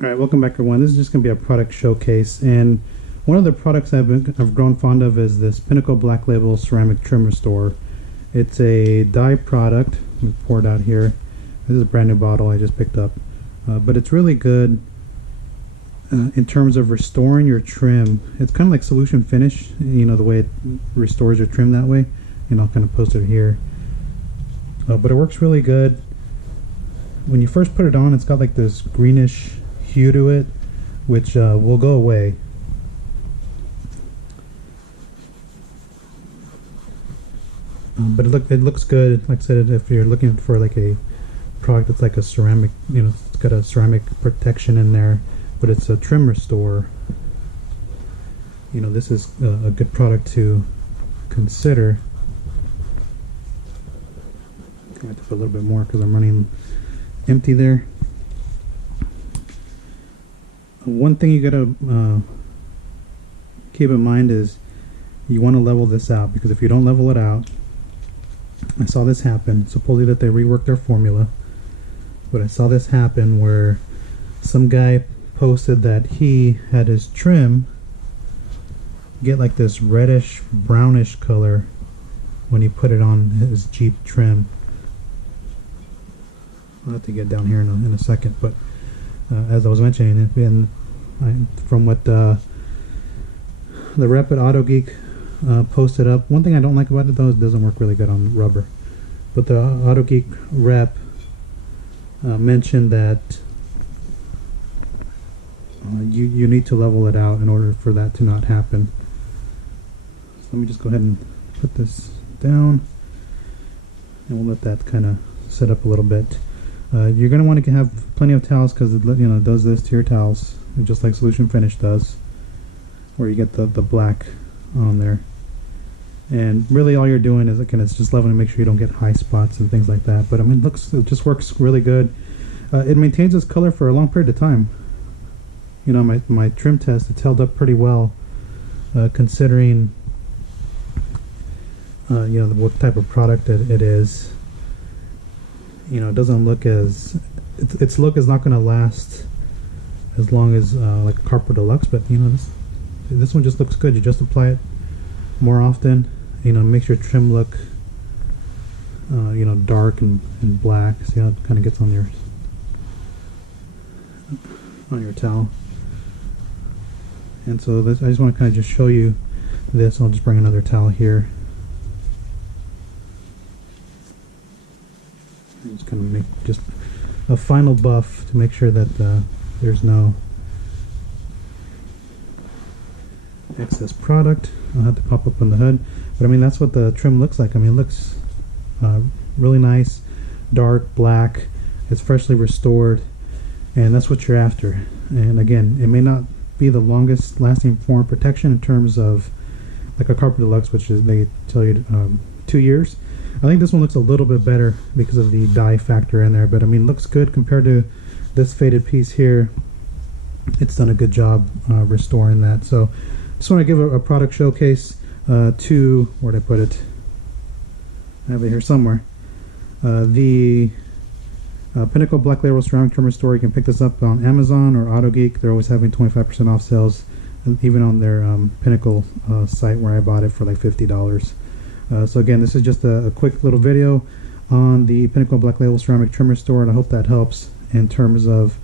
All right, welcome back everyone. This is just going to be a product showcase, and one of the products I've grown fond of is this Pinnacle Black Label Ceramic Trim Restore. It's a dye product. Let me pour it out here. This is a brand new bottle I just picked up, but it's really good in terms of restoring your trim. It's kind of like solution finish, you know, the way it restores your trim that way. And I'll kind of post it here, but it works really good. When you first put it on, it's got like this greenish hue to it, which will go away. But it looks good. Like I said, if you're looking for like a product that's like a ceramic, you know, it's got a ceramic protection in there, but it's a trim restore. You know, this is a good product to consider. I have to put a little bit more because I'm running empty there. One thing you gotta keep in mind is you want to level this out, because if you don't level it out, I saw this happen. Supposedly that they reworked their formula, but I saw this happen where some guy posted that he had his trim get like this reddish brownish color when he put it on his Jeep trim. I'll have to get down here in a second, but as I was mentioning, from what the rep at Auto Geek posted up, one thing I don't like about it though is it doesn't work really good on rubber. But the Auto Geek rep mentioned that you need to level it out in order for that to not happen. So let me just go ahead and put this down, and we'll let that kind of set up a little bit. You're going to want to have plenty of towels, because it does this to your towels, just like Solution Finish does, where you get the black on there. And really all you're doing is it's just leveling to make sure you don't get high spots and things like that. But I mean, it just works really good. It maintains its color for a long period of time. You know, my trim test, it's held up pretty well, considering what type of product it is. You know, it doesn't look as its look is not going to last as long as like a Carpet Deluxe, but you know, this one just looks good. You just apply it more often. You know, makes your trim look dark and black. See how it kind of gets on your towel. And so this, I just want to kind of just show you this. I'll just bring another towel here. I'm just going to make just a final buff to make sure that there's no excess product. I'll have to pop up on the hood, but I mean, that's what the trim looks like. I mean, it looks really nice, dark black. It's freshly restored, and that's what you're after. And again, it may not be the longest lasting form of protection in terms of like a Carpet Deluxe, which is, they tell you 2 years. I think this one looks a little bit better because of the dye factor in there, but I mean, looks good compared to this faded piece here. It's done a good job restoring that. So just want to give a product showcase to, where'd I put it? I have it here somewhere. The Pinnacle Black Label Ceramic Trim Restore. You can pick this up on Amazon or Auto Geek. They're always having 25% off sales, and even on their Pinnacle site where I bought it for like $50. So again, this is just a quick little video on the Pinnacle Black Label Ceramic Trim Restore, and I hope that helps in terms of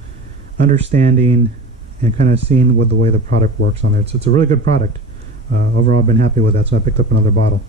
understanding and kind of seeing what the way the product works on there. It's a really good product. Overall, I've been happy with that, so I picked up another bottle.